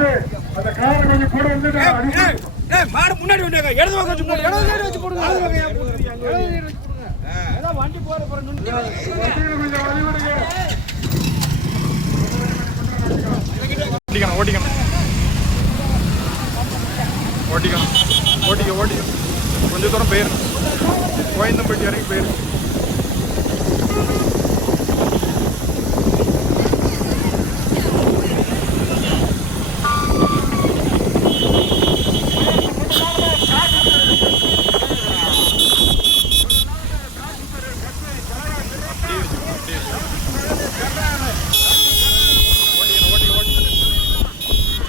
காரை கொஞ்சம் கூட வந்து மாடு முன்னாடி வந்தாங்க இடது பக்கம் வச்சு போடுங்க இடது சைடு வச்சு போடுங்க இடது பக்கம் இடது வச்சு போடுங்க. வண்டி போற போற கொஞ்சம் ஓட்டிக்கணும் ஓட்டிக்கணும் ஓட்டிக்கணும் ஓட்டிக்க ஓட்டிக்க கொஞ்சம் தூரம் போயிடணும் கோயந்தம்பட்டி வரைக்கும் போயிடணும் ஓட்டிக்கணும் ஓட்டிக்க ஓட்டிக்கணும்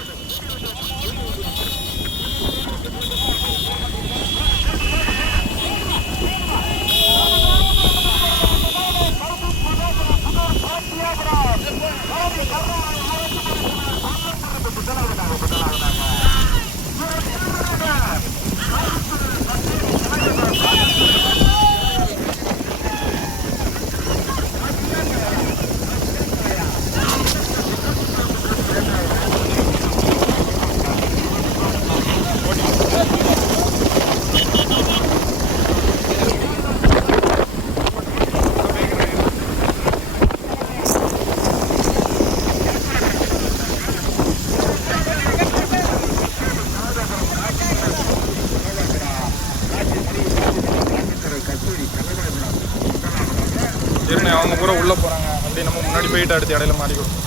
இருங்க அவங்க பூரா உள்ளே போகிறாங்க அப்படி நம்ம முன்னாடி போயிட்டு அடுத்து இடையில மாட்டிக்கணும்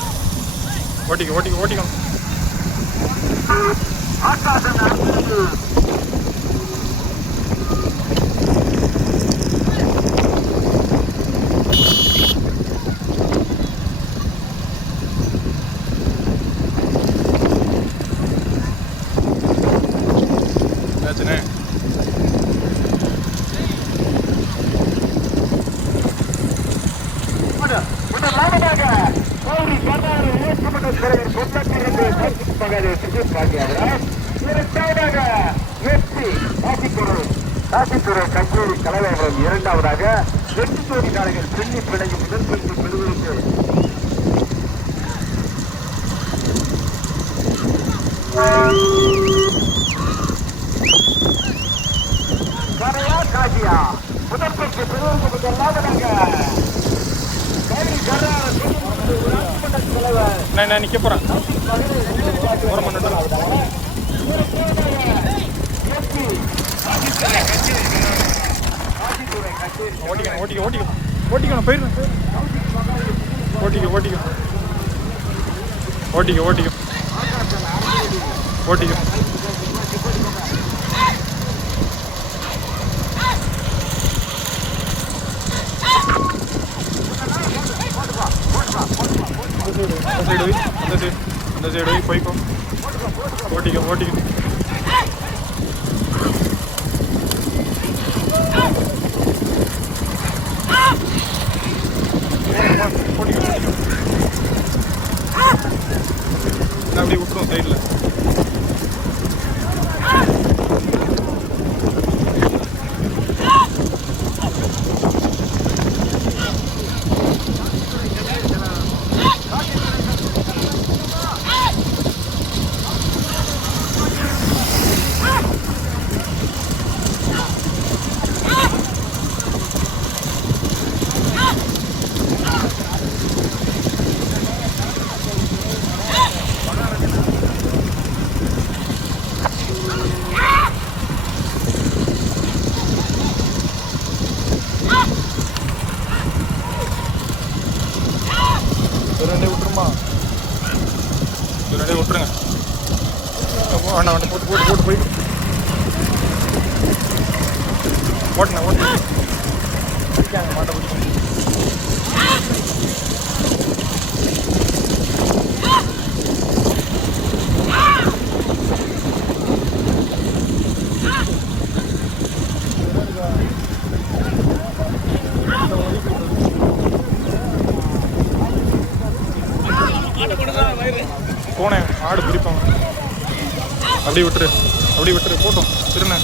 ஓட்டிக்கோ ஓட்டிக்க ஓட்டிக்கணும் என்னாச்சுண்ணே முதலாவதாக கௌரி பதினாறு ஏற்றுமதி தலைவர் பொன்னத்திலிருந்து சர்க்கிட் மகாதேவ் சுஜித் பாண்டியாவராஜ் இரண்டாவதாக எஸ்பி காசித்துறை காசித்துறை கச்சேரி கலவைபுரம் இரண்டாவதாக எட்டு ஜோடி நாடுகள் பின்னி பிணையும் முதல் பரிசு பெறுவதற்கு கரையா காசியா முதல் பரிசு பெறுவதற்கு முதலாவதாக கௌரி கர்நாடக சட்டமன்ற தலைவர். நான் நிற்க போகிறேன் ஒரு மணி நேரம் ஓட்டிக்கணும் ஓட்டிக்க ஓட்டிக்கணும். ஓட்டிக்கணும் போயிடுறேன். ஓட்டிக்க ஓட்டிக்க ஓட்டிக்க ஓட்டிக்க ஓட்டிக்க அந்த சைடு அந்த சைடு அந்த சைடு போய்க்கோ. ஓட்டிக்க ஓட்டிக்க நான் அப்படியே விட்டுரும் சைடில் அம்மா சரி அப்படியே விட்டுருங்க வேண்டாம் வேண்டாம் போட்டு போட்டு போட்டு போயிட்டு ஓட்டுங்க ஓட்டுங்க பிடிக்காங்க மாட்டை பிடிக்காங்க போனேன் ஆடு பிடிப்பாங்க அப்படி விட்டுரு அப்படி விட்டுரு போட்டோம் திருண்ண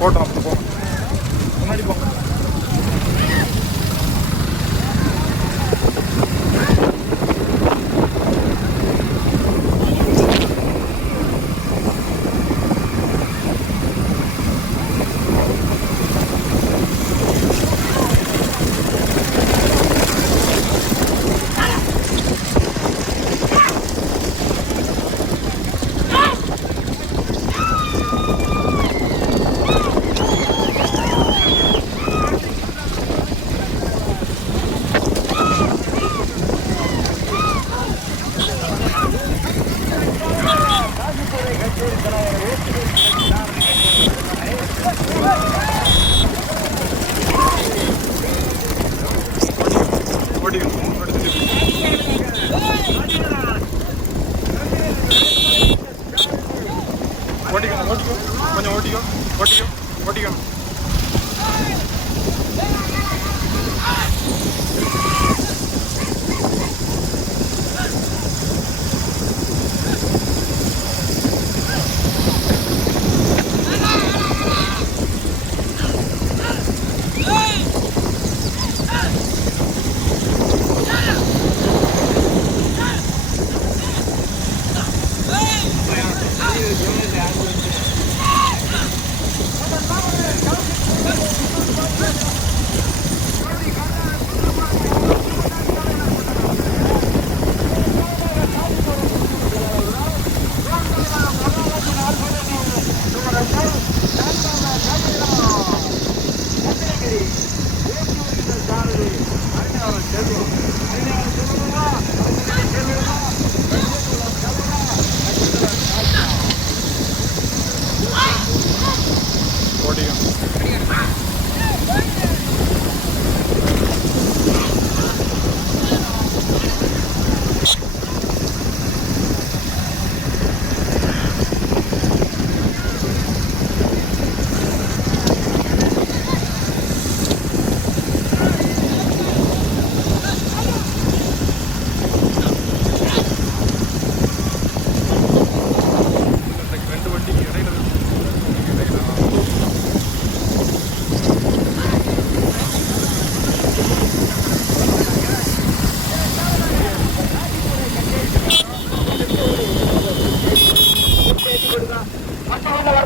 போட்டோம் அப்போ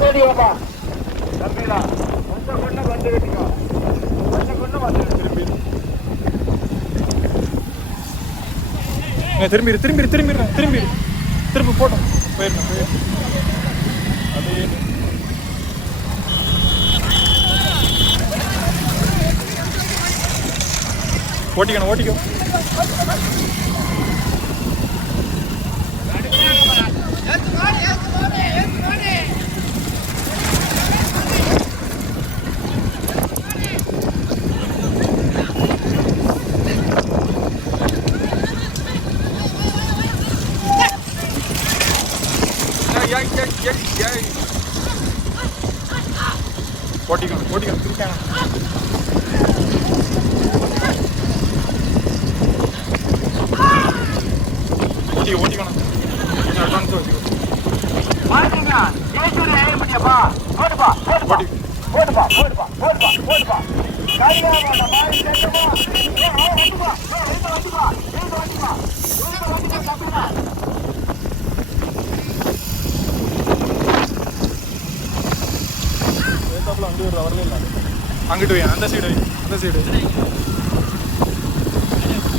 ஓடிவாப்பா தம்பிடா கொஞ்சம் கொண்டு வந்து கட்டிக்கோ கொஞ்சம் கொண்டு வந்து திரும்பி திரும்பி இரு, திரும்பி இரு, திரும்பி இரு, திரும்பி இரு. திரும்பி போட்டோம் போயிருந்தேன் போயிரு அப்படியே நின்னு. ஓட்டிக்கணும் ஓட்டிக்கோ ஓட்டிக்கணும் ஓட்டிக்கணும் திருக்கான ஓட்டி ஓட்டிக்கணும் அட்வான்ஸ் ஓட்டிக்கோ. மாட்டுங்க ஜெயிச்சுடு ஏன் முடியாப்பா போடுப்பா போடுப்பா ஓட்டி போடுப்பா போடுப்பா போடுப்பா போடுப்பா காரியா வாடா மாறி கேட்டமா வந்துப்பா வந்துப்பா வந்துப்பா வந்துப்பா வந்துப்பா தப்பிடா ஏத்தாப்புல வண்டி வருது வரவே இல்லை அங்கிட்டு வை அந்த சைடு வை அந்த சைடு வை.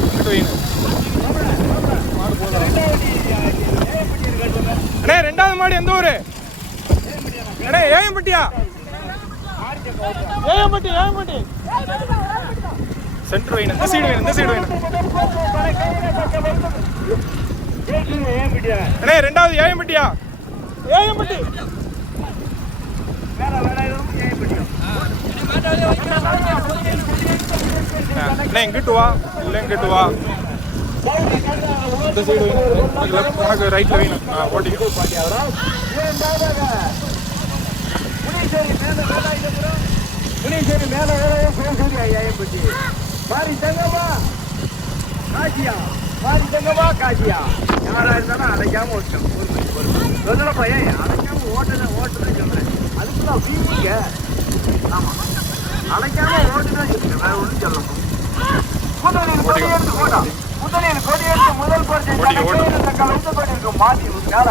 அங்கிட்டு வைங்க மாடு போதா அண்ணே ரெண்டாவது மாடி எந்த ஊரு? அண்ணே ஏயம்பட்டியா? ஏயம்பட்டி ஏயம்பட்டி. சென்டர் வைங்க இந்த சைடு வைங்க இந்த சைடு வைங்க அண்ணே ரெண்டாவது ஏயம்பட்டியா? ஏயம்பட்டி வேற வேற எதுவும் ஏன் முடியும் அண்ணே இங்கிட்டு வா இல்லை இங்கிட்டு வா இந்த சைடு வைங்க உனக்கு ரைட்டில் வேணும் ஆ ஓட்டிக்கோ புனீஸ்வரி மேல பேசூரி ஐயாயிரம் பற்றி மாறி தங்கம்மா காசியா மாறி தங்கம்மா காசியா யாராக இருந்தாலும் அடைக்காம ஓட்டணும் சொல்லுற பையன் அடைக்காம ஓட்டுன ஓட்டுன்னு சொல்றேன் அதுக்குதான் வீங்க ஆமாம் அடைக்காம ஓட்டுதான் சொல்றேன் வேற ஒன்றும் சொல்லணும் முதலில் கொடி எடுத்து போட்டா. முதலில் கொடி எடுத்து முதல் ஓட்டிக்க. கலந்து கொண்டிருக்கும் மாட்டி மேல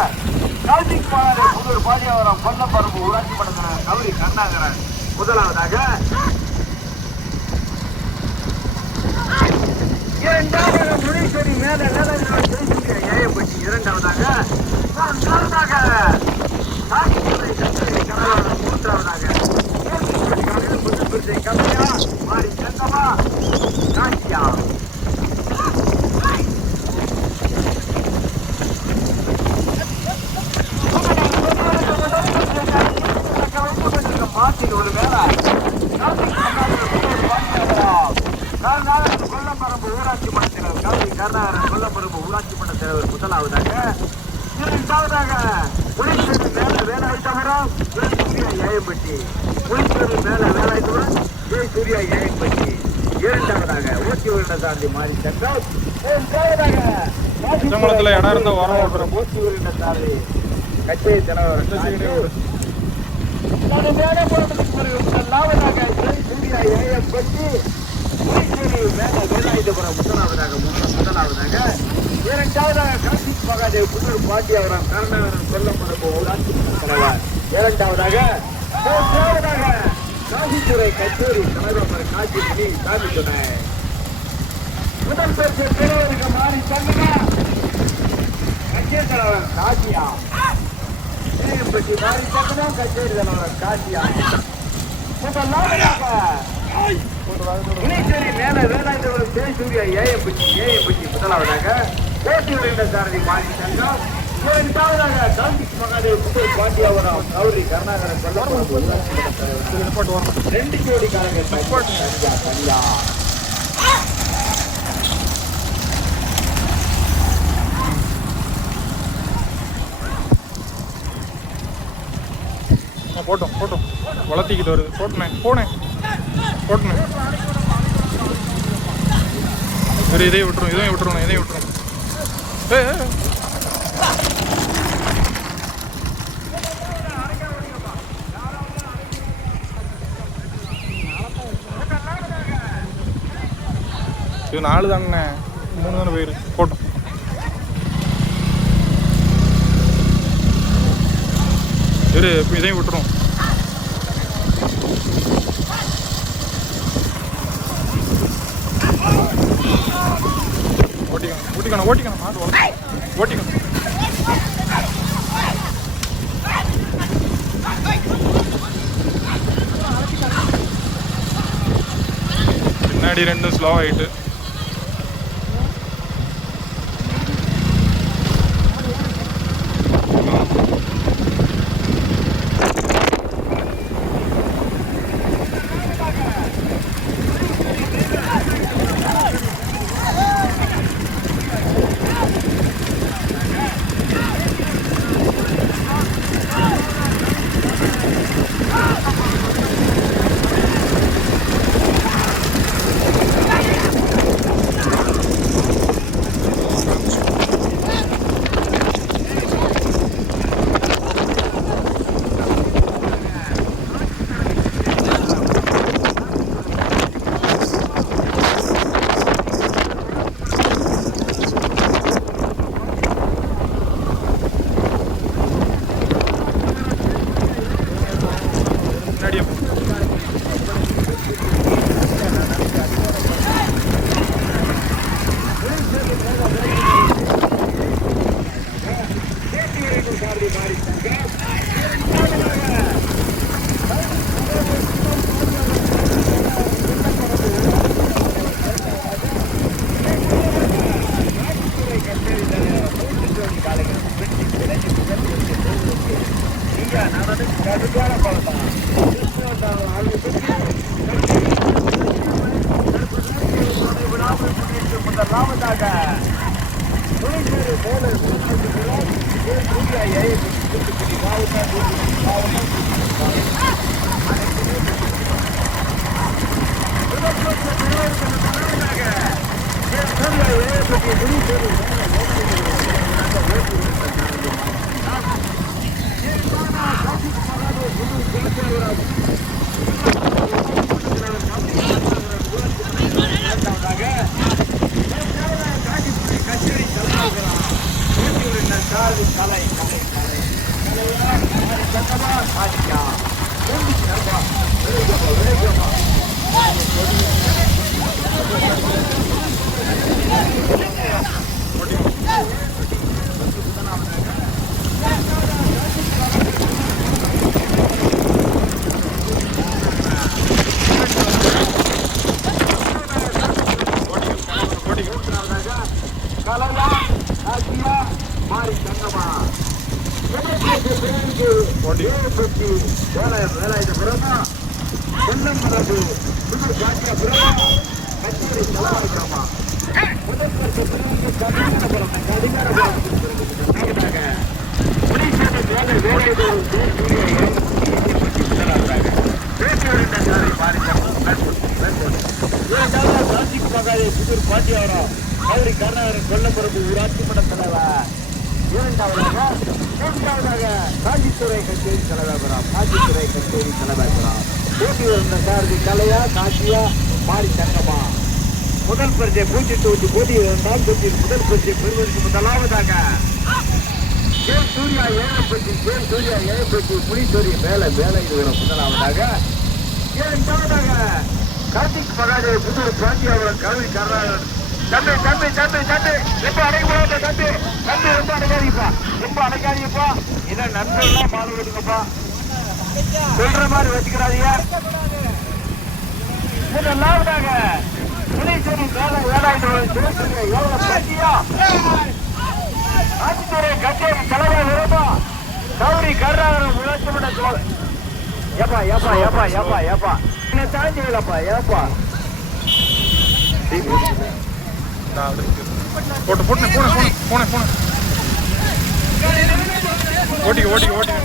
கார்த்திக் பாலாறு புதூர் பாடியாவரம் கொல்லப்பரப்பு ஊராட்சி மன்றத்தினர் கௌரி கண்ணாகரன் முதலாவதாக இரண்டாவதாக முனீஸ்வரி மேல இரண்டாவதாக மூன்றாவதாக காசித்துறை சத்திரை கனகரன் மூன்றாவதாக ஏழுமலை காலையில் புதுப்பிச்சை கம்மியா மாறி சங்கமா காசியா மாட்டின் ஒரு வேலை கொல்லப்பரம்பு ஊராட்சி மன்ற தலைவர் கல்வி கருணாகரன் கொல்லப்பரம்பு ஊராட்சி மன்ற தலைவர் முதலாவதாக இரண்டாவதாக புலிச்சேரி மேல வேலாயுதபுரம் ஜெய் சூர்யா ஏயம்பட்டி புலிச்சேரி மேல வேலாயுதபுரம் ஜெய் சூர்யா ஏயம்பட்டி இரண்டாவதாக ஊட்டி உருண்ட சாந்தி மாறி சங்கம் மூன்றாவதாக செங்கமலத்துல இடம் இருந்தா உரம் ஓட்டுறோம். ஊட்டி உருண்ட சாந்தி கச்சேரி தலைவர் இந்த சைடு சாந்தி. கடுமையான போராட்டத்துக்கு பிறகு முதலாவதாக ஜெய் சூர்யா ஏஎம் பற்றி புதுச்சேரி மேல வேலாயுதபுரம் முதலாவதாக முதல் முதலாவதாக இரண்டாவதாக கார்த்திக் மகாதேவ் புதூர் பாண்டியவரம் கருணாகரன் கொல்லப்படும் ஊராட்சி மன்ற தலைவர் இரண்டாவதாக காசித்துறை கச்சேரி தலைவர் காட்சி சாமி துணை முதல் பரிசு பெறுவதற்கு மாறி தங்குங்க கச்சேரி தலைவர் காசியா. பற்றி மாறி தங்கணும் கச்சேரி தலைவர் காசியா புனேஸ்வரி மேல வேலாயுதபுரம் ஜெய் சூர்யா ஏஎம்பட்டி பற்றி முதலாவதாக போட்டி உரைந்த சாரதி மாறி சங்கம் இரண்டாவதாக கார்த்திக் மகாதேவ் புத்தூர் பாண்டியாவரம் கௌரி கருணாகரன் ரெண்டு ஜோடிக்காரங்க தனியா தனியா போட்டோம் போட்டோம். வளர்த்திக்கிட்டு வருது. போட்டேன் போனேன். போட்டேன் சரி இதையும் விட்டுரும் இதையும் விட்டுரும் இதையும் விட்டுரும். ஏ இது நாலு தானே மூணு தானே போயிரு போட்டோம். இரு இரு இப்போ இதையும் விட்டுரும். ஓட்டிக்கணும் ஓட்டிக்கணும் ஓட்டிக்கணும் மாடு வளர்த்து. ஓட்டிக்கணும். பின்னாடி ரெண்டும் ஸ்லோ ஆயிட்டு. முதலாவதாக புதுச்சேரி போலர் சூர்யா ஏ தூத்துக்குடி மாவட்டம் மாவட்டம் கலை கலை கலை கலை ஆதிக்கா கலலா புதூர் பாண்டியாவரம் மதுரை கருணாகரன் கொல்லப்புறம்பு ஊராட்சி மன்ற தலைவர். இரண்டாவதாக மூன்றாவதாக காஞ்சித்துறை கச்சேரி தலைவர்புரம் காஞ்சித்துறை கச்சேரி தலைவர்புரம் போட்டி வந்த சாரதி கலையா காசியா மாரி தங்கமா முதல் பரிசை பூச்சி தொகுதி போட்டி இருந்தால் தொகுதியில் முதல் பரிசை பெறுவதற்கு முதலாவதாக கே சூர்யா ஏழப்பட்டி கே சூர்யா ஏழப்பட்டி புலிச்சோரி மேல மேல இது வரும். முதலாவதாக இரண்டாவதாக கார்த்திக் மகாதேவ் புதூர் பாண்டியாவரம் கல்வி கர்நாடகன் தம்பி தம்பி தம்பி தம்பி. ரொம்ப அடைக்கூடாது தம்பி? தம்பி ரொம்ப அடைக்காதீங்கப்பா ரொம்ப அடைக்காதீங்கப்பா? இதை நண்பர்கள்லாம் மாலை விடுங்கப்பா சொல்ற மாதிரி வச்சுக்கிறாதீங்க. முதலாவதாக புலிச்சேரி வேலை வேலாயுதம் எவ்வளவு பாண்டியா ஆட்சித்துறை கச்சேரி தலைவர் வருமா கௌரி கர்நாடகம் உணர்ச்சி மன்ற ஏப்பா ஏப்பா ஏப்பா ஏப்பா ஏப்பா. ஏப்பா என்ன தாண்டிங்களப்பா ஏப்பா நான் போட்டு போட்டு போன போன போன ஓட்டிக்க ஓட்டிக்க ஓட்டிக்க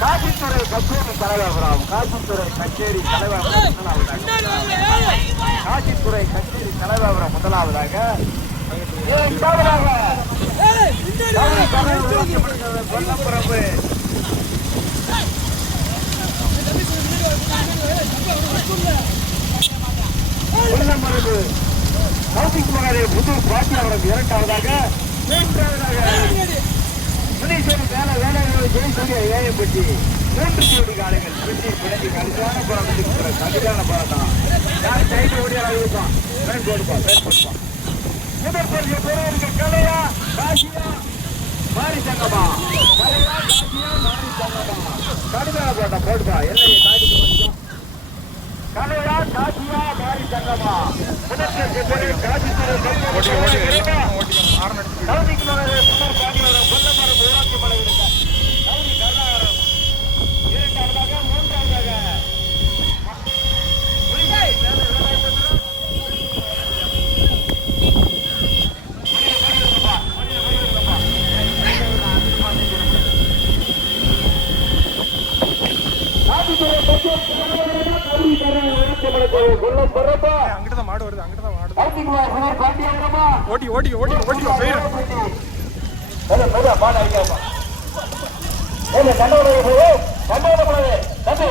காசித்துறை கச்சேரி தலைவராம் காசித்துறை கச்சேரி தலைவர் காசித்துறை கச்சேரி தலைவர் முதலாவதாக கௌசிக் மகாதே புது பாட்டி அவருக்கு இரண்டாவதாக மூன்றாவதாக முனீஸ்வரி வேலை வேலைகளை ஜெயசூரிய ஏஎம்பட்டி மூன்று ஜோடி காலைகள் பிரிட்டி பிணைக்கு கடுக்கான போராட்டத்துக்கு கடுக்கான போராட்டம் யார் சைடு ஓடியாராக இருப்பான் பேன் போடுப்பான் பேன் போடுப்பான் முதல் பரிசு பெறுவதற்கு கலையா காசியா மாறி சங்கமா கடுமையா போட்ட போடுப்பா எல்லையை தாண்டி கலையா காசியா மாறி சங்கமா புனர்ச்சி காசி ஆரம்பிச்சு அங்கிட்டதான் மாடு வருது அங்கிட்டதான் மாடு ஓட்டி ஓட்டி ஓட்டி ஓட்டி போயிடும் மாடு அடிக்காமா கண்டவரை கண்டவரை கண்டு